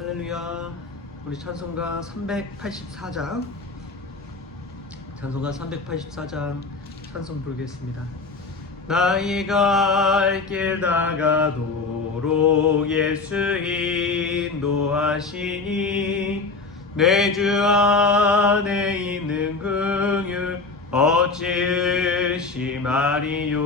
할렐루야. 우리 찬송가 384장 찬송 부르겠습니다. 나의 갈 길 다가도록 예수 인도하시니 내 주 안에 있는 긍휼 어찌 의심하리요.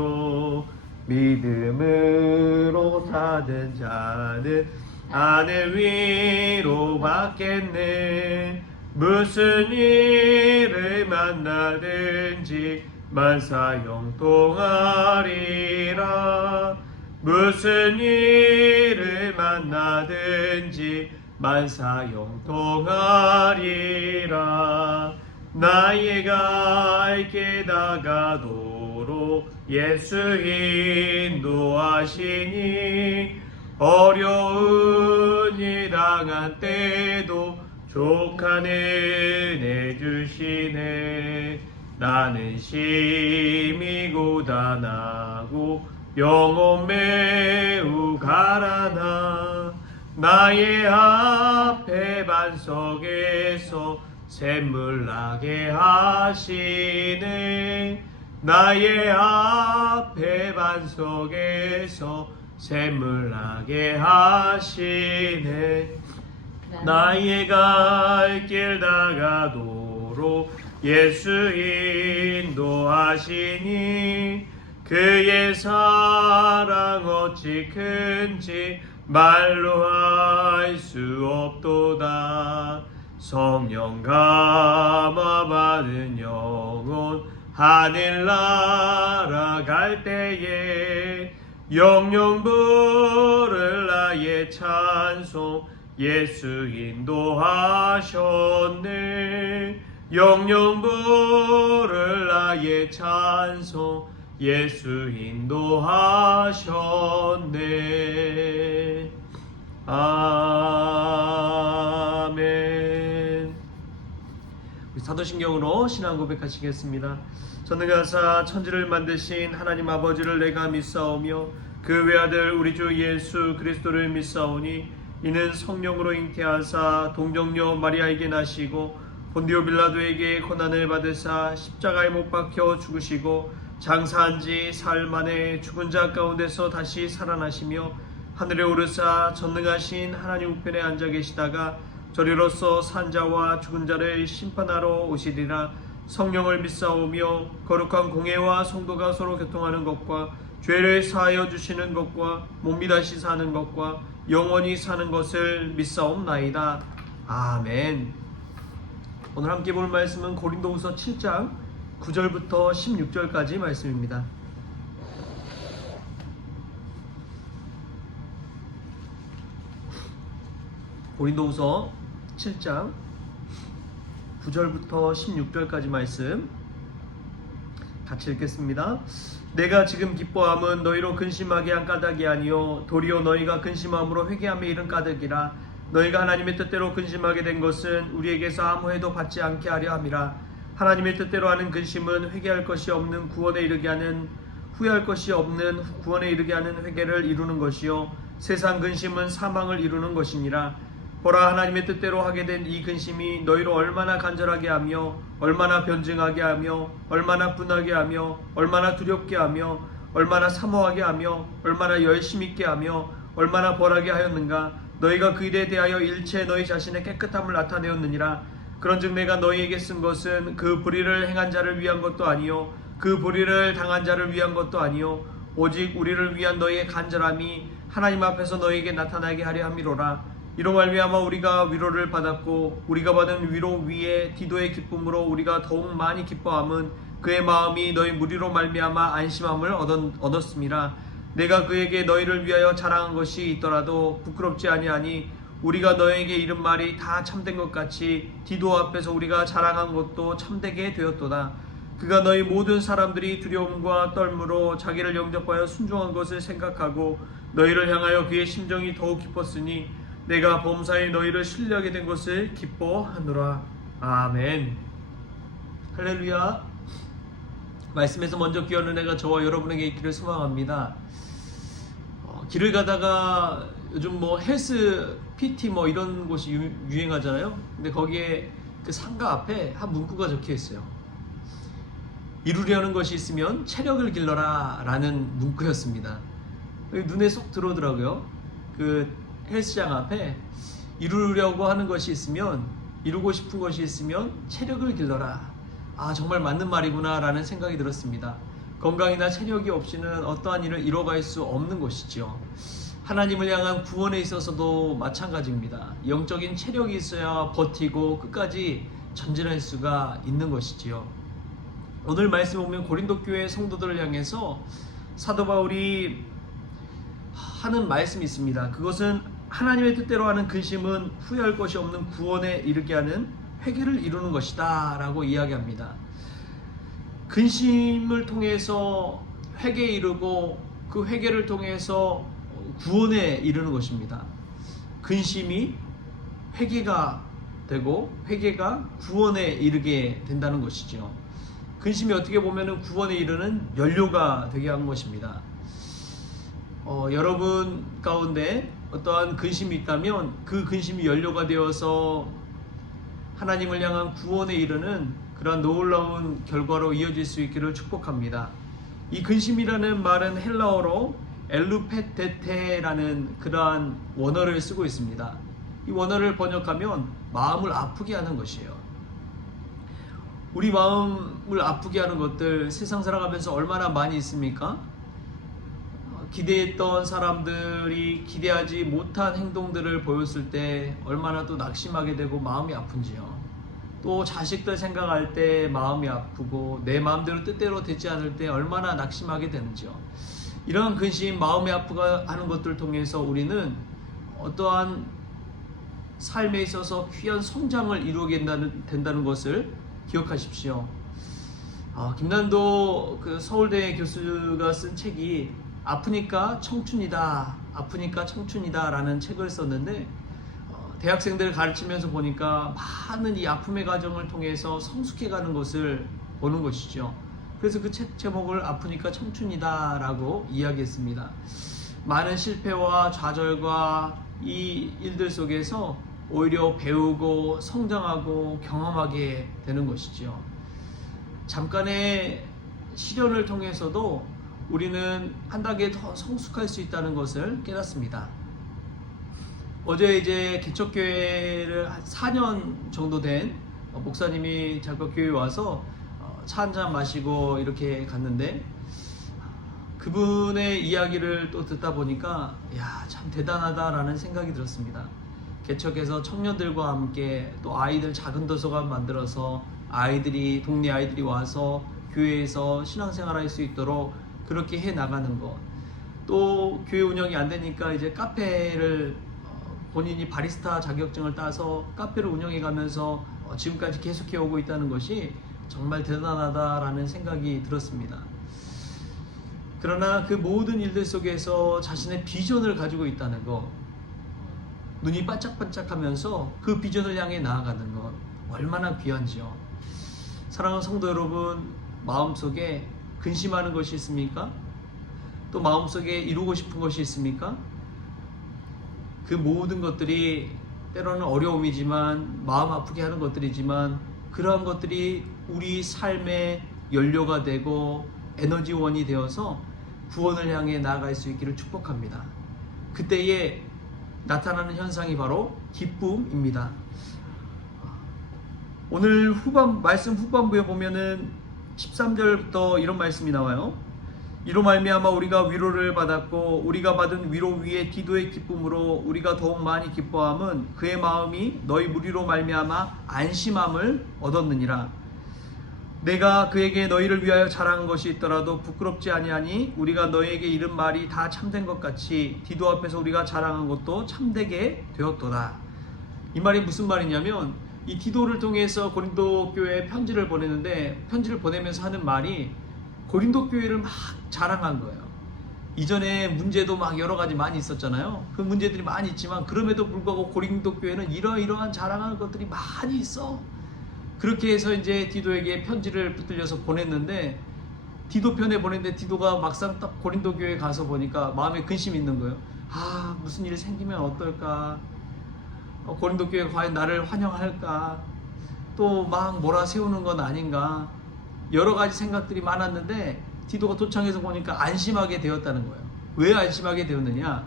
믿음으로 사는 자는 하늘 위로 받겠네. 무슨 일을 만나든지 만사 형통하리라. 무슨 일을 만나든지 만사 형통하리라. 나의 갈 길 다가도록 예수 인도하시니 어려운 일 당한 때도 족한 은혜 주시네. 나는 심히 고단하고 영혼 매우 가라나. 나의 앞에 반석에서 샘물 나게 하시네. 나의 앞에 반석에서 샘물 나게 하시네. 나의 갈 길 다가도록 예수 인도하시니 그의 사랑 어찌 큰지 말로 할 수 없도다. 성령 감화 받은 영혼 하늘 날아갈 때에 영영 부를 나의 찬송 예수 인도하셨네. 영영 부를 나의 찬송 예수 인도하셨네. 아멘. 우리 사도신경으로 신앙 고백하시겠습니다. 전능하사 천지를 만드신 하나님 아버지를 내가 믿사오며 그 외아들 우리 주 예수 그리스도를 믿사오니 이는 성령으로 잉태하사 동정녀 마리아에게 나시고 본디오 빌라도에게 고난을 받으사 십자가에 못 박혀 죽으시고 장사한 지 사흘 만에 죽은 자 가운데서 다시 살아나시며 하늘에 오르사 전능하신 하나님 우편에 앉아 계시다가 저리로서 산 자와 죽은 자를 심판하러 오시리라. 성령을 믿사오며 거룩한 공회와 성도가 서로 교통하는 것과 죄를 사하여 주시는 것과 몸이 다시 사는 것과 영원히 사는 것을 믿사옵나이다. 아멘. 오늘 함께 볼 말씀은 고린도후서 7장 9절부터 16절까지 말씀입니다. 고린도후서 7장 9절부터 16절까지 말씀 같이 읽겠습니다. 내가 지금 기뻐함은 너희로 근심하게 한 까닭이 아니요 도리어 너희가 근심함으로 회개함에 이른 까닭이라. 너희가 하나님의 뜻대로 근심하게 된 것은 우리에게서 아무 해도 받지 않게 하려 함이라. 하나님의 뜻대로 하는 근심은 회개할 것이 없는 구원에 이르게 하는 후회할 것이 없는 구원에 이르게 하는 회개를 이루는 것이요 세상 근심은 사망을 이루는 것이니라. 보라, 하나님의 뜻대로 하게 된 이 근심이 너희로 얼마나 간절하게 하며 얼마나 변증하게 하며 얼마나 분하게 하며 얼마나 두렵게 하며 얼마나 사모하게 하며 얼마나 열심 있게 하며 얼마나 벌하게 하였는가. 너희가 그 일에 대하여 일체 너희 자신의 깨끗함을 나타내었느니라. 그런즉 내가 너희에게 쓴 것은 그 불의를 행한 자를 위한 것도 아니요 그 불의를 당한 자를 위한 것도 아니요 오직 우리를 위한 너희의 간절함이 하나님 앞에서 너희에게 나타나게 하려 함이로라. 이로 말미암아 우리가 위로를 받았고 우리가 받은 위로 위에 디도의 기쁨으로 우리가 더욱 많이 기뻐함은 그의 마음이 너희 무리로 말미암아 안심함을 얻었음이라. 내가 그에게 너희를 위하여 자랑한 것이 있더라도 부끄럽지 아니하니 우리가 너에게 이른 말이 다 참된 것 같이 디도 앞에서 우리가 자랑한 것도 참되게 되었도다. 그가 너희 모든 사람들이 두려움과 떨므로 자기를 영접하여 순종한 것을 생각하고 너희를 향하여 그의 심정이 더욱 깊었으니 내가 범사에 너희를 신뢰하게 된 것을 기뻐하노라. 아멘. 할렐루야. 말씀에서 먼저 귀한 은혜가 저와 여러분에게 있기를 소망합니다. 길을 가다가 요즘 뭐 헬스 PT 뭐 이런 곳이 유행하잖아요. 근데 거기에 그 상가 앞에 한 문구가 적혀 있어요. 이루려는 것이 있으면 체력을 길러라 라는 문구였습니다. 눈에 쏙 들어오더라고요. 그 헬스장 앞에 이루려고 하는 것이 있으면, 이루고 싶은 것이 있으면 체력을 길러라. 아, 정말 맞는 말이구나 라는 생각이 들었습니다. 건강이나 체력이 없이는 어떠한 일을 이뤄갈 수 없는 것이죠. 하나님을 향한 구원에 있어서도 마찬가지입니다. 영적인 체력이 있어야 버티고 끝까지 전진할 수가 있는 것이지요. 오늘 말씀 보면 고린도 교회 성도들을 향해서 사도 바울이 하는 말씀이 있습니다. 그것은 하나님의 뜻대로 하는 근심은 후회할 것이 없는 구원에 이르게 하는 회개를 이루는 것이다 라고 이야기합니다. 근심을 통해서 회개에 이르고 그 회개를 통해서 구원에 이르는 것입니다. 근심이 회개가 되고 회개가 구원에 이르게 된다는 것이죠. 근심이 어떻게 보면 구원에 이르는 연료가 되게 한 것입니다. 여러분 가운데 어떠한 근심이 있다면 그 근심이 연료가 되어서 하나님을 향한 구원에 이르는 그러한 놀라운 결과로 이어질 수 있기를 축복합니다. 이 근심이라는 말은 헬라어로 엘루페테테라는 그러한 원어를 쓰고 있습니다. 이 원어를 번역하면 마음을 아프게 하는 것이에요. 우리 마음을 아프게 하는 것들 세상 살아가면서 얼마나 많이 있습니까? 기대했던 사람들이 기대하지 못한 행동들을 보였을 때 얼마나 또 낙심하게 되고 마음이 아픈지요. 또 자식들 생각할 때 마음이 아프고 내 마음대로 뜻대로 되지 않을 때 얼마나 낙심하게 되는지요. 이러한 근심, 마음이 아프게 하는 것들을 통해서 우리는 어떠한 삶에 있어서 귀한 성장을 이루게 된다는 것을 기억하십시오. 김난도 그 서울대 교수가 쓴 책이 아프니까 청춘이다, 아프니까 청춘이다 라는 책을 썼는데 대학생들을 가르치면서 보니까 많은 이 아픔의 과정을 통해서 성숙해가는 것을 보는 것이죠. 그래서 그 책 제목을 아프니까 청춘이다 라고 이야기했습니다. 많은 실패와 좌절과 이 일들 속에서 오히려 배우고 성장하고 경험하게 되는 것이죠. 잠깐의 시련을 통해서도 우리는 한 단계 더 성숙할 수 있다는 것을 깨닫습니다. 어제 이제 개척교회를 한 4년 정도 된 목사님이 작곡교회에 와서 차 한잔 마시고 이렇게 갔는데 그분의 이야기를 또 듣다 보니까 참 대단하다라는 생각이 들었습니다. 개척해서 청년들과 함께 또 아이들 작은 도서관 만들어서 동네 아이들이 와서 교회에서 신앙생활 할 수 있도록 그렇게 해 나가는 것. 또 교회 운영이 안 되니까 이제 카페를 본인이 바리스타 자격증을 따서 카페를 운영해 가면서 지금까지 계속해 오고 있다는 것이 정말 대단하다라는 생각이 들었습니다. 그러나 그 모든 일들 속에서 자신의 비전을 가지고 있다는 것, 눈이 반짝반짝하면서 그 비전을 향해 나아가는 것 얼마나 귀한지요. 사랑하는 성도 여러분, 마음속에 근심하는 것이 있습니까? 또 마음속에 이루고 싶은 것이 있습니까? 그 모든 것들이 때로는 어려움이지만 마음 아프게 하는 것들이지만 그러한 것들이 우리 삶의 연료가 되고 에너지원이 되어서 구원을 향해 나아갈 수 있기를 축복합니다. 그때에 나타나는 현상이 바로 기쁨입니다. 오늘 말씀 후반부에 보면은 13절부터 이런 말씀이 나와요. 이로 말미암아 우리가 위로를 받았고 우리가 받은 위로 위에 디도의 기쁨으로 우리가 더욱 많이 기뻐함은 그의 마음이 너희 무리로 말미암아 안심함을 얻었느니라. 내가 그에게 너희를 위하여 자랑한 것이 있더라도 부끄럽지 아니하니 우리가 너희에게 이른 말이 다 참된 것 같이 디도 앞에서 우리가 자랑한 것도 참되게 되었도다. 이 말이 무슨 말이냐면 이 디도를 통해서 고린도 교회에 편지를 보내는데 편지를 보내면서 하는 말이 고린도 교회를 막 자랑한 거예요. 이전에 문제도 막 여러 가지 많이 있었잖아요. 그 문제들이 많이 있지만 그럼에도 불구하고 고린도 교회는 이러이러한 자랑하는 것들이 많이 있어. 그렇게 해서 이제 디도에게 편지를 붙들려서 보냈는데 디도 편에 보냈는데 디도가 막상 딱 고린도 교회에 가서 보니까 마음에 근심이 있는 거예요. 무슨 일이 생기면 어떨까? 고린도 교회 과연 나를 환영할까? 또 막 몰아세우는 건 아닌가? 여러 가지 생각들이 많았는데 디도가 도청에서 보니까 안심하게 되었다는 거예요. 왜 안심하게 되었느냐?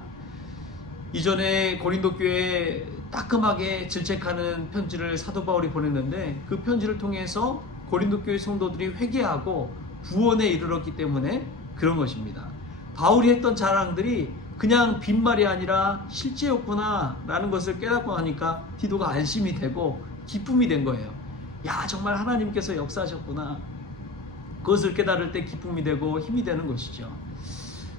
이전에 고린도 교회에 따끔하게 질책하는 편지를 사도 바울이 보냈는데 그 편지를 통해서 고린도 교회 성도들이 회개하고 구원에 이르렀기 때문에 그런 것입니다. 바울이 했던 자랑들이 그냥 빈말이 아니라 실제였구나 라는 것을 깨닫고 나니까 디도가 안심이 되고 기쁨이 된 거예요. 야, 정말 하나님께서 역사하셨구나. 그것을 깨달을 때 기쁨이 되고 힘이 되는 것이죠.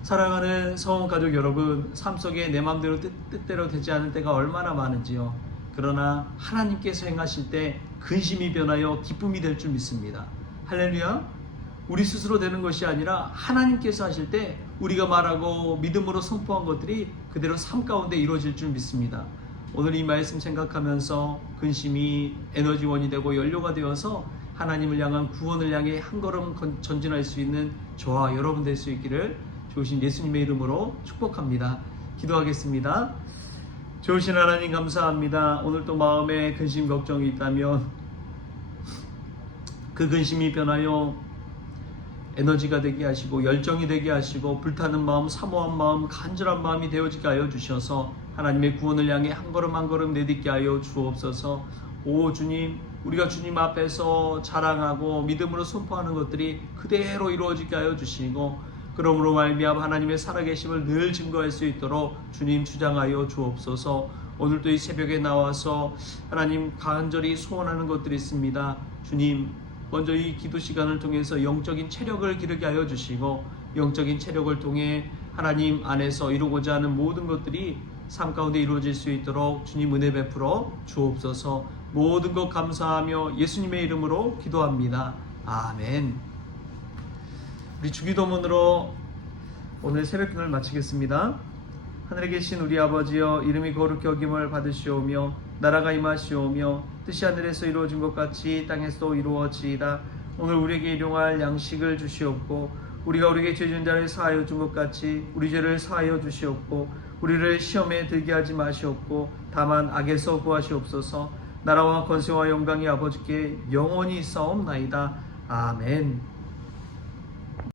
사랑하는 성원 가족 여러분, 삶 속에 내 마음대로 뜻대로 되지 않을 때가 얼마나 많은지요. 그러나 하나님께서 행하실 때 근심이 변하여 기쁨이 될 줄 믿습니다. 할렐루야. 우리 스스로 되는 것이 아니라 하나님께서 하실 때 우리가 말하고 믿음으로 선포한 것들이 그대로 삶 가운데 이루어질 줄 믿습니다. 오늘 이 말씀 생각하면서 근심이 에너지원이 되고 연료가 되어서 하나님을 향한 구원을 향해 한 걸음 전진할 수 있는 저와 여러분 될 수 있기를 좋으신 예수님의 이름으로 축복합니다. 기도하겠습니다. 좋으신 하나님 감사합니다. 오늘 또 마음에 근심 걱정이 있다면 그 근심이 변하여 에너지가 되게 하시고 열정이 되게 하시고 불타는 마음, 사모한 마음, 간절한 마음이 되어지게 하여 주셔서 하나님의 구원을 향해 한 걸음 한 걸음 내딛게 하여 주옵소서. 오 주님, 우리가 주님 앞에서 자랑하고 믿음으로 선포하는 것들이 그대로 이루어지게 하여 주시고 그러므로 말미암아 하나님의 살아계심을 늘 증거할 수 있도록 주님 주장하여 주옵소서. 오늘도 이 새벽에 나와서 하나님 간절히 소원하는 것들이 있습니다. 주님, 먼저 이 기도 시간을 통해서 영적인 체력을 기르게 하여 주시고 영적인 체력을 통해 하나님 안에서 이루고자 하는 모든 것들이 삶 가운데 이루어질 수 있도록 주님 은혜 베풀어 주옵소서. 모든 것 감사하며 예수님의 이름으로 기도합니다. 아멘. 우리 주기도문으로 오늘 새벽기도를 마치겠습니다. 하늘에 계신 우리 아버지여, 이름이 거룩히 여김을 받으시오며 나라가 임하시오며 뜻이 하늘에서 이루어진 것 같이 땅에서도 이루어지이다. 오늘 우리에게 일용할 양식을 주시옵고 우리가 우리에게 죄 지은 자를 사하여 준 것 같이 우리 죄를 사하여 주시옵고 우리를 시험에 들게 하지 마시옵고 다만 악에서 구하시옵소서. 나라와 권세와 영광이 아버지께 영원히 있사옵나이다. 아멘.